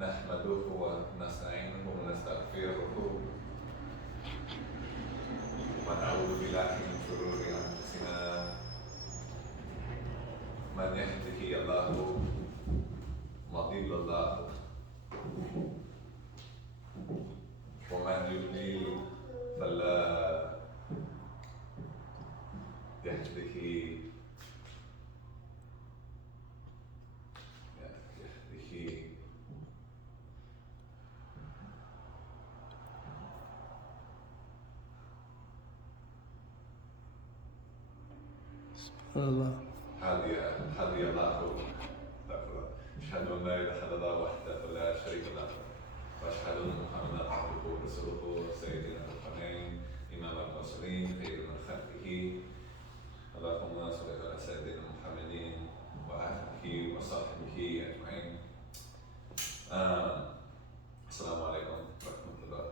نحمده ونستعينه ونستغفره ونعوذ بالله من شرور أنفسنا من يهده الله مضل له ومن يضلل فلا يهده الله هدي الله. أشهد أن لا إله إلا الله وحده لا شريك له وأشهد أن محمدا عبده ورسوله سيدنا الحنين إمام المرسلين خير من خلقه. اللهم صل على سيدنا محمد وآله وصحبه أجمعين. Assalamu alaikum wa rahmatullah.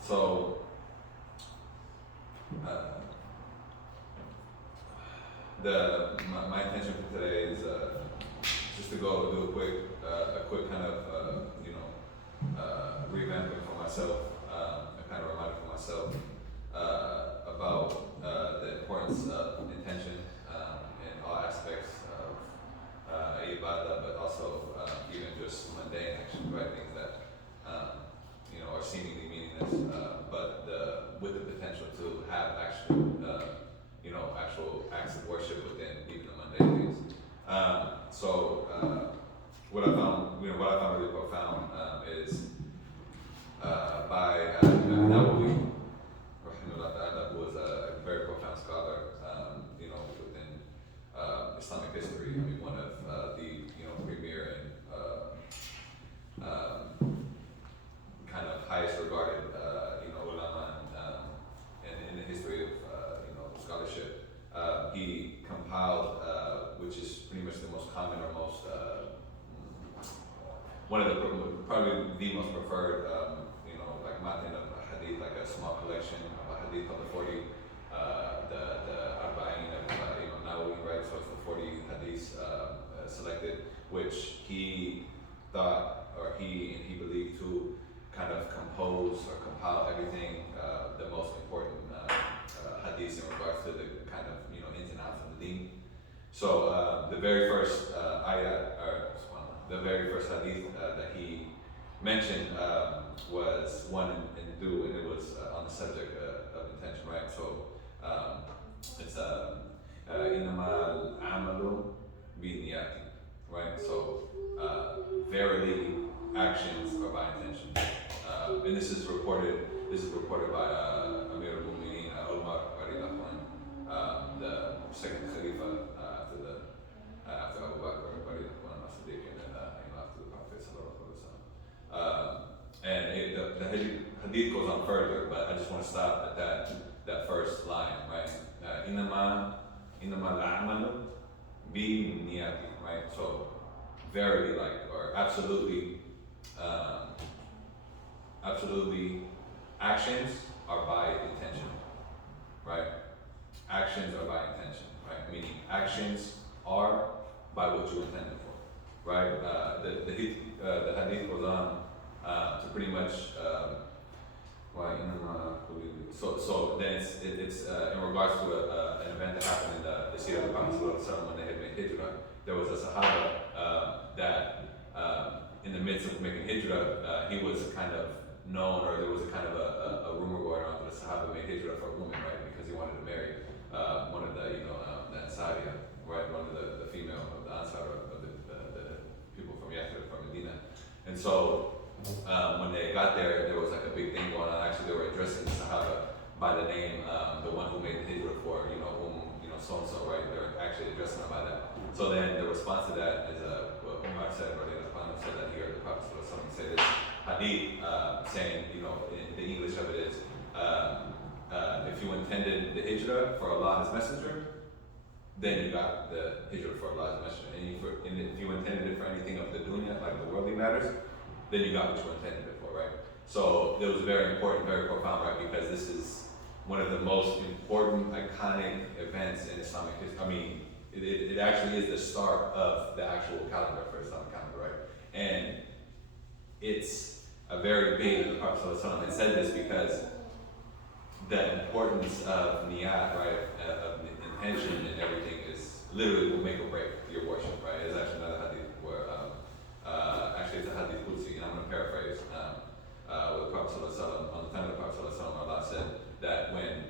So, my intention for today is just to go do a quick kind of revamping for myself, a kind of reminder for myself about the importance of intention in all aspects of ibadah, but also even just mundane actions, right? Things that are seemingly meaningless, but with the potential to have actual acts of worship within even the mundane things. So what I found really profound is by Nawawi, who was a very profound scholar, within Islamic history. I mean, one of the premier and kind of highest regarded ulama in the history of scholarship. He compiled, which is pretty much the most common or most one of the probably the most preferred, like matan of hadith, like a small collection of a hadith of the 40, the arba'in of Nawawi, right? So it's the 40 hadiths selected, which he thought, or he believed to kind of compose or compile everything, the most important hadiths in regards to the kind of ins and outs of the deen. So the very first the very first hadith that he mentioned was one in Du, and it was on the subject of intention, right? So it's innamal amalu binniyati, right? So verily actions are by intention, and this is reported by Amir al-Mu'minin Umar radiallahu anhu, the second Khalifa after Abu Bakr radiallahu anhu as-Siddiq, and then after the Prophet sallallahu alaihi wasallam. And the hadith goes on further, but I just want to stop at that first line, right? Innamal a'malu binniyati, right? So verily, or absolutely, actions are by intention, right? Actions are by intention, right? Meaning actions are by what you intended for, right? The hadith goes on to pretty much so then it's in regards to an event that happened in the Sira of the Prophet when they had made hijrah. There was a Sahaba that in the midst of making hijrah, he was kind of known, or there was a kind of a rumor going around that the Sahaba made hijrah for a woman, right? Because he wanted to marry one of the the Ansariya, right? One of the female of the Ansar of the people from Yathrib, from Medina. And so when they got there, there was like a big thing going on. Actually, they were addressing the Sahaba by the name, the one who made the hijrah for so and so, right? They're actually addressing them by that. So then the response to that is what Umar said, or said that he heard the Prophet say this hadith, saying, in the English of it is, if you intended the hijrah for Allah and His Messenger, then you got the hijrah for Allah and His Messenger. And if you intended it for anything of the dunya, like the worldly matters, then you got what you intended it for, right? So it was very important, very profound, right? Because this is one of the most important, iconic events in Islamic history. I mean, it actually is the start of the actual calendar for Islamic calendar, right? And it's a very big, the Prophet ﷺ had said this because the importance of niyat, right, of intention and everything is literally will make or break your worship, right? There's actually another hadith where, actually it's a hadith Qudsi, and I'm going to paraphrase, where the Prophet ﷺ, on the time of the Prophet ﷺ, Allah said that when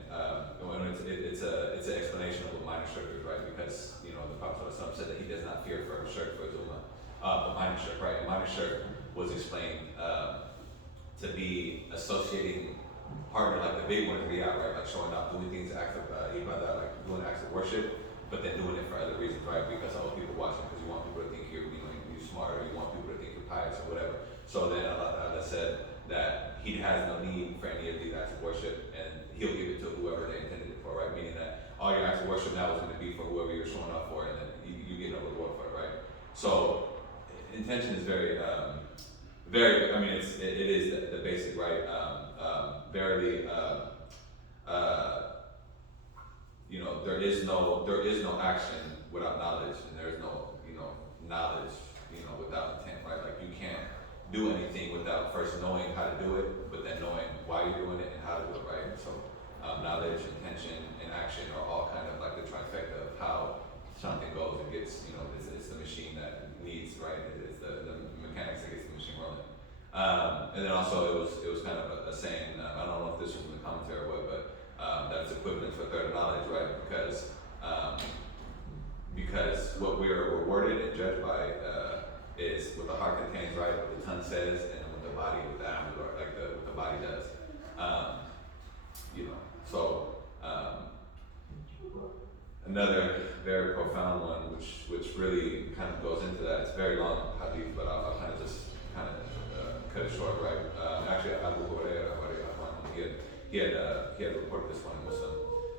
it's an explanation of what minor shirk is, right? Because, you know, the Prophet ﷺ said that he does not fear for shirk for his ummah, but minor shirk, right? And minor shirk was explained to be associating partner, like the big one is riyah, right? Like showing up, doing things, acts of ibadah, like doing acts of worship, but then doing it for other reasons, right? Because other people watching, because you want people to think you're, you know, you're smart, or you want people to think you're pious or whatever. So then Allah said that He has no need for any of these acts of worship, and He'll give it to whoever they intended it for, right? Meaning that all your acts of worship now is going to be for whoever you're showing up for, and then you get no reward for it, right? So intention is very, very. I mean, it is the basic, right? Verily, you know, there is no action without knowledge, and there is no, you know, knowledge, you know, without intent, right? Like you can't do anything without first knowing how to do it, but then knowing why you're doing it and how to do it, right? So knowledge, intention, and action are all kind of like the trifecta of how something goes and gets, you know, it's the machine that needs, right? It's the mechanics that gets the machine rolling. And then also it was kind of a saying, I don't know if this was in the commentary or what, but that's equivalent to a third of knowledge, right? Because what we are rewarded and judged by is what the heart contains, right? What the tongue says, and what the body, what the body does. You know, so another very profound one, which really kind of goes into that. It's very long hadith, but I'll kind of just cut it short, right? Actually, Abu Hurairah, he had reported this one in Muslim,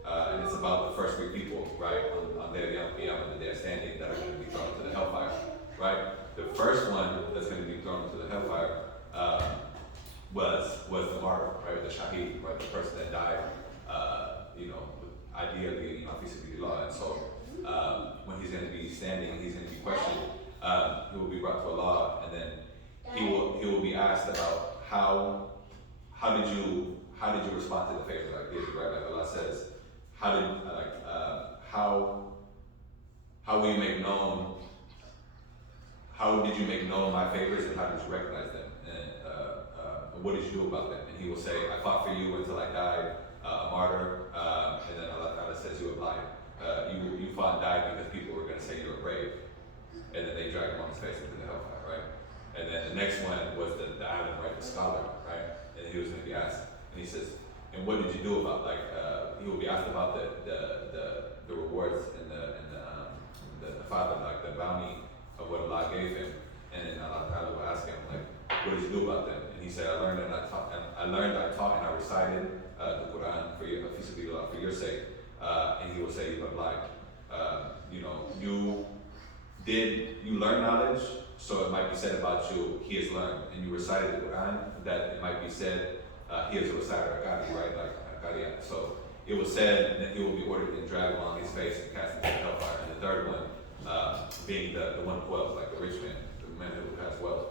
and it's about the first 3 people, right, on their Yom Qiyamah, the day of standing, that are going to be thrown into the hellfire, right? The first one that's going to be thrown into the hellfire was the martyr, right, the shaheed, right, the person that died, you know, ideally, you know, fi sabilillah. And so when he's going to be standing, he's going to be questioned. He will be brought to Allah, and then he will be asked about how did you respond to the favors that I gave you, right? Like Allah says, how will you make known? How did you make known my favors, and how did you recognize them? And what did you do about them? And he will say, I fought for you until I died, a martyr. And then Allah says, you were blind. You fought and died because people were going to say you were brave. And then they dragged him on his face into the hellfire, right? And then the next one was the alim, right, the scholar, right? And he was going to be asked, and he says, and what did you do about, like, he will be asked about the rewards and the father, like the bounty of what Allah gave him. And then Allah Ta'ala will ask him, like, what did you do about them? And he said, I learned, I taught, and I recited the Quran for your sake. And he will say, you are blind. You know, you learn knowledge, so it might be said about you, he has learned. And you recited the Quran, that it might be said, he is a reciter, a qari, right? Like a qari'at. So it was said that he will be ordered and dragged along his face and cast into the hellfire. And the third one, being the one with wealth, like the rich man, the man who has wealth,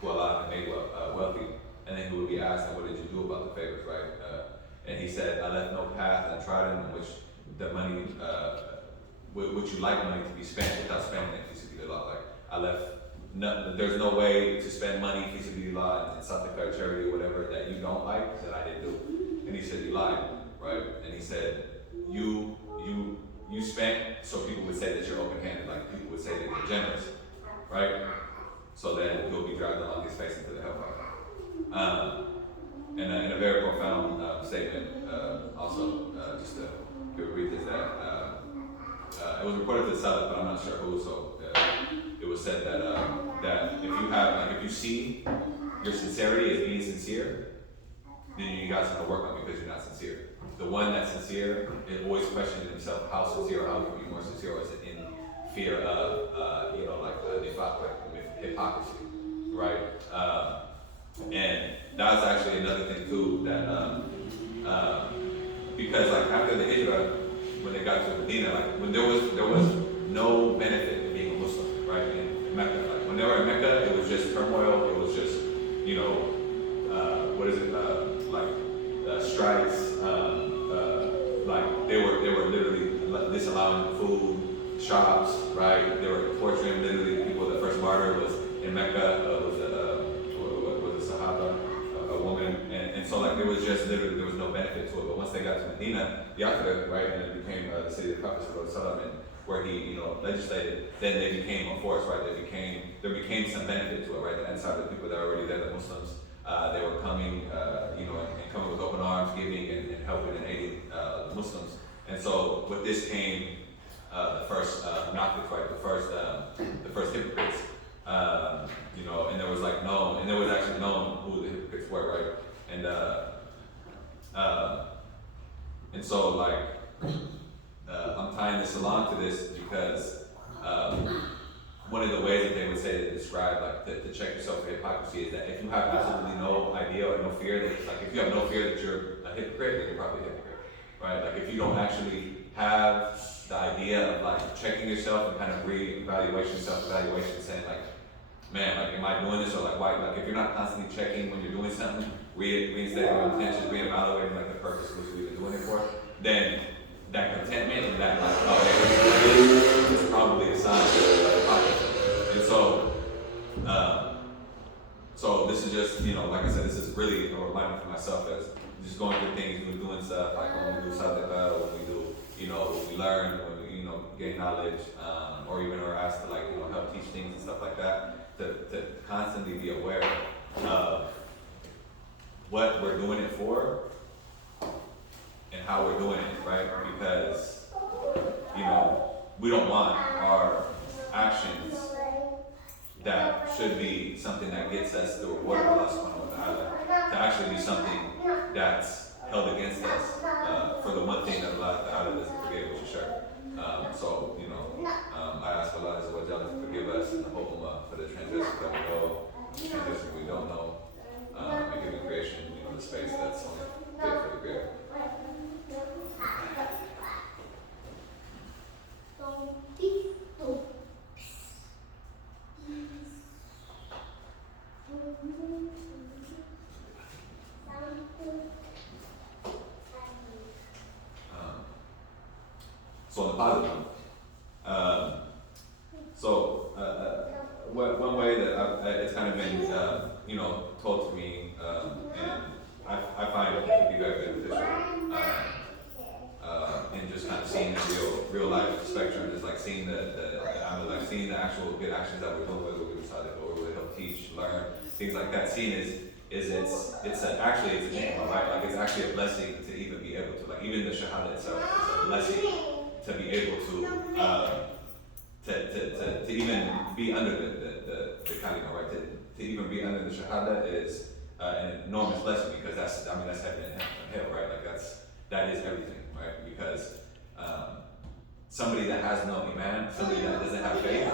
who Allah made wealthy. And then he would be asked, what did you do about the favors, right? And he said, I left no path untrodden in which the money, would you like money to be spent without spending it, fisabilillah. Like I left, there's no way to spend money, fisabilillah, and something like charity or whatever that you don't like, that I didn't do. And he said, you lied, right? And he said, you spent, so people would say that you're open-handed, like people would say that you're generous, right? So then he'll be dragged along his face into the hellfire. And in a very profound statement, also, just to read this, that it was reported to the Salaf, but I'm not sure who, so it was said that if you see your sincerity as being sincere, then you got something to work on because you're not sincere. The one that's sincere is always questioning himself, how sincere, how can you be more sincere, or is it in fear of, like hypocrisy, right? And that's actually another thing too, that because like after the hijrah, when they got to Medina, like when there was no benefit in being a Muslim, right? In Mecca, like when they were in Mecca, it was just turmoil. It was just, you know, what is it? Strikes. Like they were literally disallowing food, shops, right? They were torturing literally people. The first martyr was in Mecca. Was a Sahaba, a woman, and so like there was just literally there was no benefit to it. But once they got to Medina, Yathrib, right, and it became the city of the Prophet Sallallahu, and where he legislated, then they became a force, right? There became some benefit to it, right? The Ansar, the people that were already there, the Muslims, they were coming, and coming with open arms, giving and helping and aiding the Muslims. And so with this came the first Nafiq, right? The first hypocrites. And there was actually known who the hypocrites were, right? And so like I'm tying this along to this because one of the ways that they would say to describe like to check yourself for hypocrisy is that if you have absolutely no idea or no fear that if you have no fear that you're a hypocrite, then you're probably a hypocrite, right? Like if you don't actually have the idea of like checking yourself and kind of self-evaluation, saying like, man, like, am I doing this, or like, why? Like, if you're not constantly checking when you're doing something, reinstating your intentions, reevaluating like the purpose which we've been doing it for, then that contentment and that like, oh, hey, this is probably a sign of hypocrisy. And so this is just, like I said, this is really a reminder for myself as just going through things, doing stuff like when we do something better, when we do, when we learn, when we, gain knowledge, or even are asked to like, help teach things and stuff like that, to constantly be aware of what we're doing it for and how we're doing it, right? Because, we don't want our actions that should be something that gets us the reward of Allah subhanahu wa ta'ala to actually be something that's held against us for the one thing that Allah ta'ala doesn't forgive, which is shirk. I ask Allah Azza wa Jalla to forgive us and the whole ummah for the transgressions that we know, the transgressions we don't know, and give the creation, the space that's only fit for the Creator. So on the positive one, one way that it's kind of been, told to me, and I find it to be very beneficial, and just kind of seeing the real life spectrum, just like seeing seeing the actual good actions that we're doing, whether we decided or we help teach, learn, things like that. Seeing actually it's a ni'mah, right? Like it's actually a blessing to even be able to, like, even the shahada itself is a blessing to be able to even be under the kalima, right? To even be under the shahada is an enormous blessing, because that's heaven and hell, right? Like that is everything, right? Because somebody that has no iman, somebody that doesn't have faith,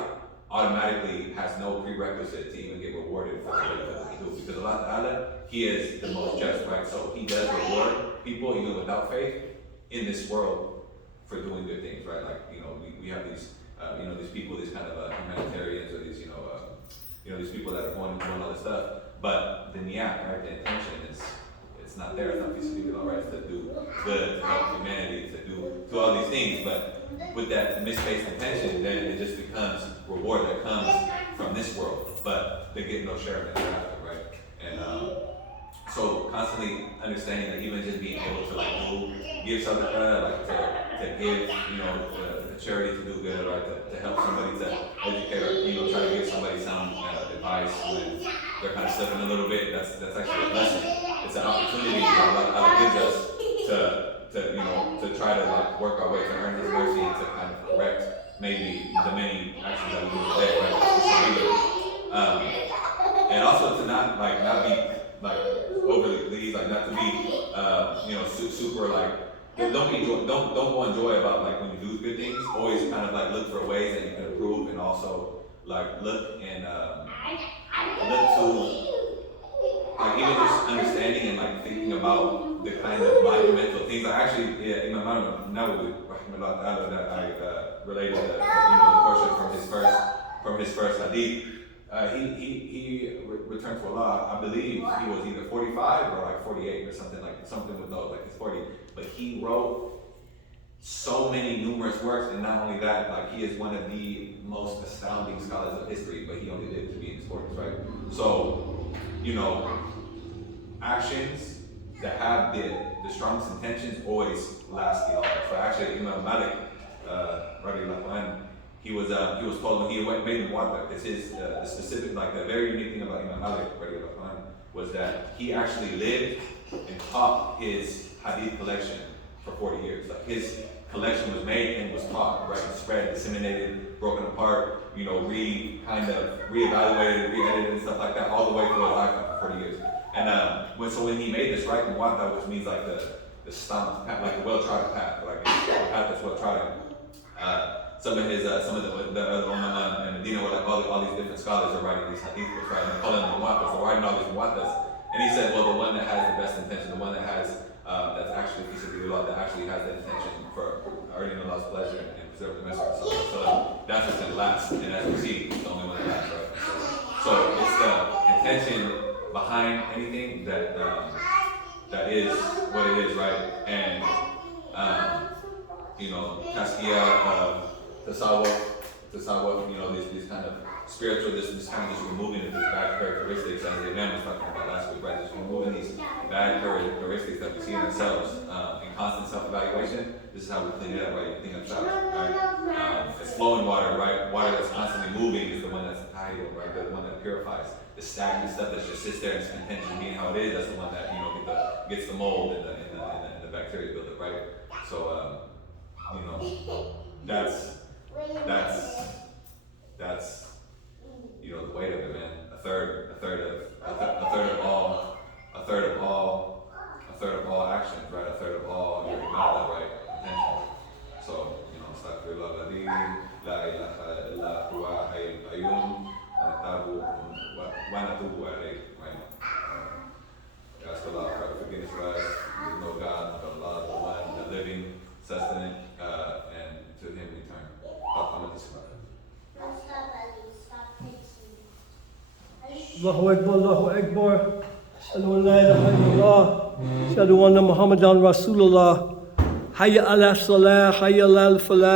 automatically has no prerequisite to even get rewarded for the good that they do. Because Allah Ta'ala, He is the most just, right? So He does reward people even without faith in this world for doing good things, right? Like, we have these, these people, these kind of humanitarians, or these, these people that are going and doing all this stuff. But the niyat, right, the intention it's not there. It's not feasible, all right, to do good, to help humanity, to do all these things. But with that misplaced intention, then it just becomes reward that comes from this world, but they get no share of it thereafter, right? And so constantly understanding that even just being able to give sadaqah, like to give, the charity to do good, right? To help somebody, to educate, or try to give somebody some advice when they're kind of slipping a little bit. That's actually a blessing. It's an opportunity that Allah gives us to try to work our way to earn His mercy and to kind of correct maybe the many actions that we do today, right? And also to not be overly pleased, not to be super don't go enjoy about when you do good things. Always kind of look for ways that you can improve, and also look to even just understanding and thinking about the kind of monumental things. Imam Nawawi rahimahullah ta'ala, that I related the portion from his first hadith. He returned to Allah. I believe he was either 45 or like 48 or something with those, like he's 40. But he wrote so many numerous works, and not only that, like he is one of the most astounding scholars of history, but he only lived to be in his 40s, right? So, actions that have the strongest intentions always last the longest. So actually, Imam Malik, radiallahu anhu, he was told when he made the Muwatta, because the specific, like the very unique thing about Imam Malik, radiallahu anhu, was that he actually lived and taught his hadith collection for 40 years. Like his collection was made and was taught, right? Spread, disseminated, broken apart, reevaluated, re-edited and stuff like that, all the way through his lifetime for 40 years. And when he made this, right, Muwatta, which means like the stomped path, like the well-trodden path, like a path that's well-trodden. Some of the ulama in Medina were like all these different scholars are writing these hadith books, right? And they're calling them muwattas, they're writing all these muwattas. And he said, well, the one that has the best intention, the one that has that's actually a piece of Allah, that actually has the intention for earning Allah's pleasure and preserving the message. So that's what's going to last. And as we see, it's the only one that lasts, right? So it's the intention behind anything that is what it is, right? And tasqiyah, tasawwuf, these kind of spiritual, this kind of just removing of these bad characteristics, as the Imam was talking about last week, right? Just removing these bad characteristics that we see in ourselves in constant self-evaluation. This is how we clean it up, right? You clean up shop, right? It's flowing water, right? Water that's constantly moving is the one that's ideal, right? The one that purifies. The stagnant stuff that just sits there and continues being how it is, that's the one that gets the mold and the bacteria buildup, right? So that's the weight of it, man. A third of all actions, right? A third of all your ibadah, right? Intention. So, astaghfirullah al-azim, la ilaha illa huwa hayyul qayyum, wa natubu alayhi, right? Ask Allah for forgiveness, right? There's no God but Allah, the one, the living, sustenance, and to Him we turn. Allahu Akbar, Allahu Akbar. Ashhadu an la ilaha illallah. Ashhadu anna Muhammadan Rasulullah. Hayya ala salah, hayya ala falah.